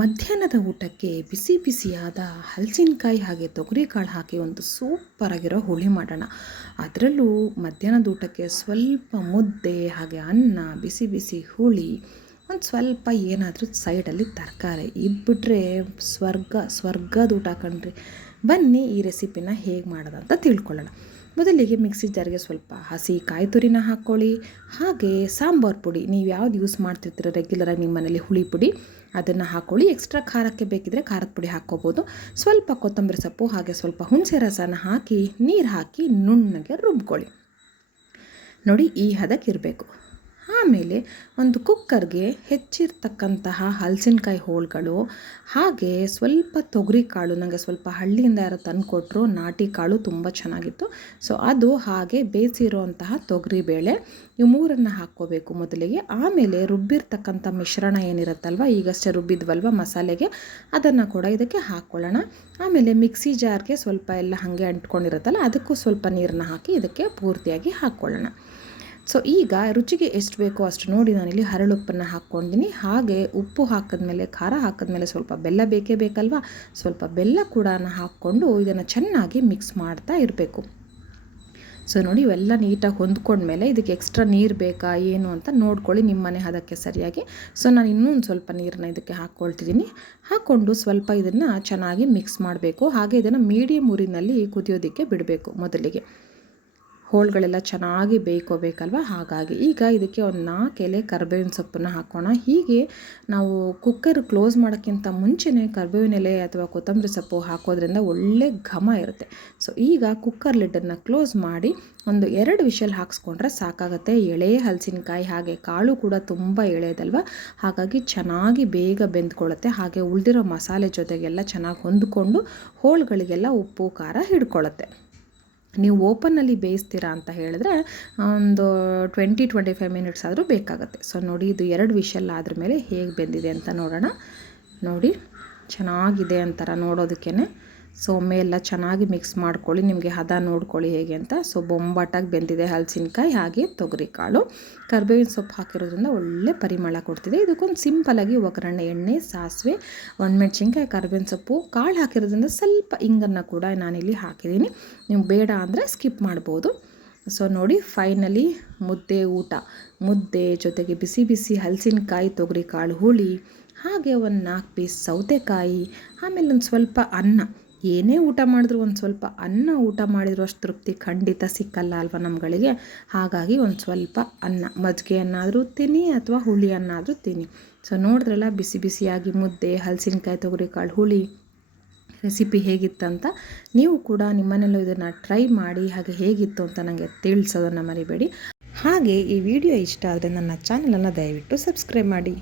ಮಧ್ಯಾಹ್ನದ ಊಟಕ್ಕೆ ಬಿಸಿ ಬಿಸಿಯಾದ ಹಲಸಿನಕಾಯಿ ಹಾಗೆ ತೊಗರಿಕಾಳು ಹಾಕಿ ಒಂದು ಸೂಪರಾಗಿರೋ ಹುಳಿ ಮಾಡೋಣ. ಅದರಲ್ಲೂ ಮಧ್ಯಾಹ್ನದ ಊಟಕ್ಕೆ ಸ್ವಲ್ಪ ಮುದ್ದೆ ಹಾಗೆ ಅನ್ನ, ಬಿಸಿ ಬಿಸಿ ಹುಳಿ, ಒಂದು ಸ್ವಲ್ಪ ಏನಾದರೂ ಸೈಡಲ್ಲಿ ತರಕಾರಿ ಇದ್ಬಿಟ್ರೆ ಸ್ವರ್ಗದ ಊಟ ಕಣ್ರಿ. ಬನ್ನಿ ಈ ರೆಸಿಪಿನ ಹೇಗೆ ಮಾಡೋದಂತ ತಿಳ್ಕೊಳ್ಳೋಣ. ಮೊದಲಿಗೆ ಮಿಕ್ಸಿ ಜಾರ್ಗೆ ಸ್ವಲ್ಪ ಹಸಿ ಕಾಯಿ ತುರಿನ ಹಾಕ್ಕೊಳ್ಳಿ. ಹಾಗೆ ಸಾಂಬಾರು ಪುಡಿ, ನೀವು ಯಾವ್ದು ಯೂಸ್ ಮಾಡ್ತಿರ್ತೀರೋ ರೆಗ್ಯುಲರಾಗಿ ನಿಮ್ಮ ಮನೇಲಿ ಹುಳಿ ಪುಡಿ, ಅದನ್ನು ಹಾಕ್ಕೊಳ್ಳಿ. ಎಕ್ಸ್ಟ್ರಾ ಖಾರಕ್ಕೆ ಬೇಕಿದ್ರೆ ಖಾರದ ಪುಡಿ ಹಾಕ್ಕೋಬೋದು. ಸ್ವಲ್ಪ ಕೊತ್ತಂಬರಿ ಸೊಪ್ಪು ಹಾಗೆ ಸ್ವಲ್ಪ ಹುಣಸೆ ರಸನ ಹಾಕಿ ನೀರು ಹಾಕಿ ನುಣ್ಣಗೆ ರುಬ್ಕೊಳ್ಳಿ. ನೋಡಿ, ಈ ಹದಕ್ಕಿರಬೇಕು. ಆಮೇಲೆ ಒಂದು ಕುಕ್ಕರ್ಗೆ ಹೆಚ್ಚಿರ್ತಕ್ಕಂತಹ ಹಲಸಿನಕಾಯಿ ಹೋಳುಗಳು ಹಾಗೆ ಸ್ವಲ್ಪ ತೊಗರಿ ಕಾಳು, ನನಗೆ ಸ್ವಲ್ಪ ಹಳ್ಳಿಯಿಂದ ಯಾರೋ ತಂದು ಕೊಟ್ಟರು, ನಾಟಿ ಕಾಳು ತುಂಬ ಚೆನ್ನಾಗಿತ್ತು. ಸೊ ಅದು ಹಾಗೆ ಬೇಯಿಸಿರುವಂತಹ ತೊಗರಿಬೇಳೆ, ಇವು ಮೂರನ್ನು ಹಾಕ್ಕೋಬೇಕು ಮೊದಲಿಗೆ. ಆಮೇಲೆ ರುಬ್ಬಿರ್ತಕ್ಕಂಥ ಮಿಶ್ರಣ ಏನಿರುತ್ತಲ್ವ, ಈಗಷ್ಟೇ ರುಬ್ಬಿದ್ವಲ್ವ ಮಸಾಲೆಗೆ, ಅದನ್ನು ಕೂಡ ಇದಕ್ಕೆ ಹಾಕ್ಕೊಳ್ಳೋಣ. ಆಮೇಲೆ ಮಿಕ್ಸಿ ಜಾರ್ಗೆ ಸ್ವಲ್ಪ ಎಲ್ಲ ಹಾಗೆ ಅಂಟ್ಕೊಂಡಿರುತ್ತಲ್ಲ, ಅದಕ್ಕೂ ಸ್ವಲ್ಪ ನೀರನ್ನ ಹಾಕಿ ಇದಕ್ಕೆ ಪೂರ್ತಿಯಾಗಿ ಹಾಕ್ಕೊಳ್ಳೋಣ. ಸೊ ಈಗ ರುಚಿಗೆ ಎಷ್ಟು ಬೇಕೋ ಅಷ್ಟು ನೋಡಿ, ನಾನಿಲ್ಲಿ ಹರಳುಪ್ಪನ್ನು ಹಾಕ್ಕೊಂಡಿನಿ. ಹಾಗೆ ಉಪ್ಪು ಹಾಕಿದ್ಮೇಲೆ, ಖಾರ ಹಾಕಿದ್ಮೇಲೆ ಸ್ವಲ್ಪ ಬೆಲ್ಲ ಬೇಕೇ ಬೇಕಲ್ವ, ಸ್ವಲ್ಪ ಬೆಲ್ಲ ಕೂಡ ಹಾಕ್ಕೊಂಡು ಇದನ್ನು ಚೆನ್ನಾಗಿ ಮಿಕ್ಸ್ ಮಾಡ್ತಾ ಇರಬೇಕು. ಸೊ ನೋಡಿ, ಇವೆಲ್ಲ ನೀಟಾಗಿ ಹೊಂದ್ಕೊಂಡ್ಮೇಲೆ ಇದಕ್ಕೆ ಎಕ್ಸ್ಟ್ರಾ ನೀರು ಬೇಕಾ ಏನು ಅಂತ ನೋಡ್ಕೊಳ್ಳಿ ನಿಮ್ಮ ಮನೆ ಹದಕ್ಕೆ ಸರಿಯಾಗಿ. ಸೊ ನಾನು ಇನ್ನೊಂದು ಸ್ವಲ್ಪ ನೀರನ್ನ ಇದಕ್ಕೆ ಹಾಕ್ಕೊಳ್ತಿದ್ದೀನಿ. ಹಾಕ್ಕೊಂಡು ಸ್ವಲ್ಪ ಇದನ್ನು ಚೆನ್ನಾಗಿ ಮಿಕ್ಸ್ ಮಾಡಬೇಕು. ಹಾಗೆ ಇದನ್ನು ಮೀಡಿಯಮ್ ಉರಿನಲ್ಲಿ ಕುದಿಯೋದಕ್ಕೆ ಬಿಡಬೇಕು. ಮೊದಲಿಗೆ ಹೋಳುಗಳೆಲ್ಲ ಚೆನ್ನಾಗಿ ಬೇಯ್ಕೋಬೇಕಲ್ವ, ಹಾಗಾಗಿ ಈಗ ಇದಕ್ಕೆ ಒಂದು 4 ಎಲೆ ಕರಿಬೇವಿನ ಸೊಪ್ಪನ್ನು ಹಾಕೋಣ. ಹೀಗೆ ನಾವು ಕುಕ್ಕರ್ ಕ್ಲೋಸ್ ಮಾಡೋಕ್ಕಿಂತ ಮುಂಚೆನೇ ಕರಿಬೇವಿನ ಎಲೆ ಅಥವಾ ಕೊತ್ತಂಬರಿ ಸೊಪ್ಪು ಹಾಕೋದ್ರಿಂದ ಒಳ್ಳೆ ಘಮ ಇರುತ್ತೆ. ಸೊ ಈಗ ಕುಕ್ಕರ್ ಲಿಡ್ಡನ್ನು ಕ್ಲೋಸ್ ಮಾಡಿ ಒಂದು 2 ವಿಷಲ್ ಹಾಕ್ಸ್ಕೊಂಡ್ರೆ ಸಾಕಾಗುತ್ತೆ. ಎಳೆ ಹಲಸಿನಕಾಯಿ ಹಾಗೆ ಕಾಳು ಕೂಡ ತುಂಬ ಎಳೆದಲ್ವ, ಹಾಗಾಗಿ ಚೆನ್ನಾಗಿ ಬೇಗ ಬೆಂದ್ಕೊಳ್ಳುತ್ತೆ. ಹಾಗೆ ಉಳಿದಿರೋ ಮಸಾಲೆ ಜೊತೆಗೆಲ್ಲ ಚೆನ್ನಾಗಿ ಹೊಂದ್ಕೊಂಡು ಹೋಳುಗಳಿಗೆಲ್ಲ ಉಪ್ಪು ಖಾರ ಹಿಡ್ಕೊಳ್ಳುತ್ತೆ. ನೀವು ಓಪನ್ನಲ್ಲಿ ಬೇಯಿಸ್ತೀರಾ ಅಂತ ಹೇಳಿದ್ರೆ ಒಂದು 20-25 ಮಿನಿಟ್ಸ್ ಆದರೂ ಬೇಕಾಗುತ್ತೆ. ಸೊ ನೋಡಿ, ಇದು 2 ವಿಷಲ್ ಆದ್ರ ಮೇಲೆ ಹೇಗೆ ಬೆಂದಿದೆ ಅಂತ ನೋಡೋಣ. ನೋಡಿ, ಚೆನ್ನಾಗಿದೆ ಅಂತಾರ ನೋಡೋದಕ್ಕೇ. ಸೊ ಒಮ್ಮೆಲ್ಲ ಚೆನ್ನಾಗಿ ಮಿಕ್ಸ್ ಮಾಡ್ಕೊಳ್ಳಿ, ನಿಮಗೆ ಹದ ನೋಡ್ಕೊಳ್ಳಿ ಹೇಗೆ ಅಂತ. ಸೊ ಬೊಂಬಾಟಾಗಿ ಬೆಂದಿದೆ ಹಲಸಿನಕಾಯಿ ಹಾಗೆ ತೊಗರಿಕಾಳು. ಕರಿಬೇವಿನ ಸೊಪ್ಪು ಹಾಕಿರೋದ್ರಿಂದ ಒಳ್ಳೆ ಪರಿಮಳ ಕೊಡ್ತಿದೆ. ಇದಕ್ಕೊಂದು ಸಿಂಪಲಾಗಿ ಒಗ್ಗರಣೆ, ಎಣ್ಣೆ, ಸಾಸಿವೆ, ಒಣಮೆಣಸಿನ್ಕಾಯಿ, ಕರಿಬೇವಿನ ಸೊಪ್ಪು, ಕಾಳು ಹಾಕಿರೋದ್ರಿಂದ ಸ್ವಲ್ಪ ಇಂಗನ್ನು ಕೂಡ ನಾನಿಲ್ಲಿ ಹಾಕಿದ್ದೀನಿ. ನೀವು ಬೇಡ ಅಂದರೆ ಸ್ಕಿಪ್ ಮಾಡ್ಬೋದು. ಸೊ ನೋಡಿ, ಫೈನಲಿ ಮುದ್ದೆ ಜೊತೆಗೆ ಬಿಸಿ ಬಿಸಿ ಹಲಸಿನಕಾಯಿ ತೊಗರಿಕಾಳು ಹುಳಿ, ಹಾಗೆ ಒಂದು 4 ಪೀಸ್ ಸೌತೆಕಾಯಿ, ಆಮೇಲೆ ಒಂದು ಸ್ವಲ್ಪ ಅನ್ನ. ಏನೇ ಊಟ ಮಾಡಿದ್ರು ಒಂದು ಸ್ವಲ್ಪ ಅನ್ನ ಊಟ ಮಾಡಿದ್ರು ಅಷ್ಟು ತೃಪ್ತಿ ಖಂಡಿತ ಸಿಕ್ಕಲ್ಲ ಅಲ್ವ ನಮ್ಗಳಿಗೆ. ಹಾಗಾಗಿ ಒಂದು ಸ್ವಲ್ಪ ಅನ್ನ, ಮಜ್ಜಿಗೆ ಅನ್ನಾದರೂ ತಿನ್ನಿ ಅಥವಾ ಹುಳಿ ಅನ್ನಾದರೂ ತಿನ್ನಿ. ಸೊ ನೋಡಿದ್ರಲ್ಲ, ಬಿಸಿ ಬಿಸಿಯಾಗಿ ಮುದ್ದೆ, ಹಲಸಿನಕಾಯಿ ತೊಗರಿಕಾಳು ಹುಳಿ ರೆಸಿಪಿ ಹೇಗಿತ್ತಂತ. ನೀವು ಕೂಡ ನಿಮ್ಮನೆಲ್ಲೂ ಇದನ್ನು ಟ್ರೈ ಮಾಡಿ, ಹಾಗೆ ಹೇಗಿತ್ತು ಅಂತ ನನಗೆ ತಿಳಿಸೋದನ್ನು ಮರಿಬೇಡಿ. ಹಾಗೆ ಈ ವಿಡಿಯೋ ಇಷ್ಟ ಆದರೆ ನನ್ನ ಚಾನಲನ್ನು ದಯವಿಟ್ಟು ಸಬ್ಸ್ಕ್ರೈಬ್ ಮಾಡಿ.